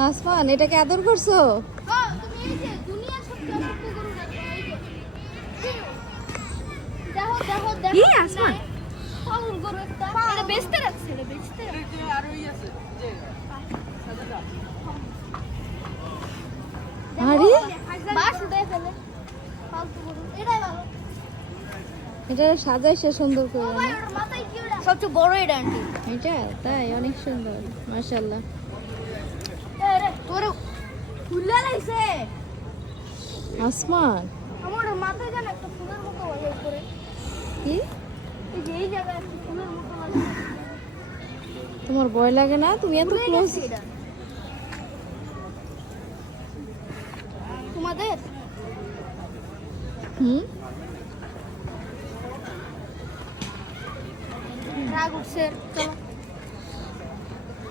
আসমান এটাকে আদর করছো? তুমি এই যে দুনিয়ার সবচেয়ে অসভ্য গরু দেখো, এই যে। দেখো দেখো দেখো এই আসমান। পাগল গরু একটা। এটা বেচতে রাখছে, এটা বেচতে রাখছে। আরে বাস উঠাই ফেলে। ফালতু গরু। এটাই ভালো। এটা সাজাইছে সুন্দর করে ও না? ভাই, ওর মাথায় কি ওটা? সবচেয়ে বড় এটা আন্টি। এটা তাই অনেক সুন্দর মাশাআল্লাহ। তোর ফুলে লাইছে। আসমান আমার মাথায় যেন একটা ফুলের মতো হয়ে পড়ে। কি এই যে এই জায়গায় একটা ফুলের মতো লাগে। তোমার ভয় লাগে না? তুমি এত ফুলে ক্লোজ। গেছে এটা। তোমাদের হুম রাগ উঠছে, চলো।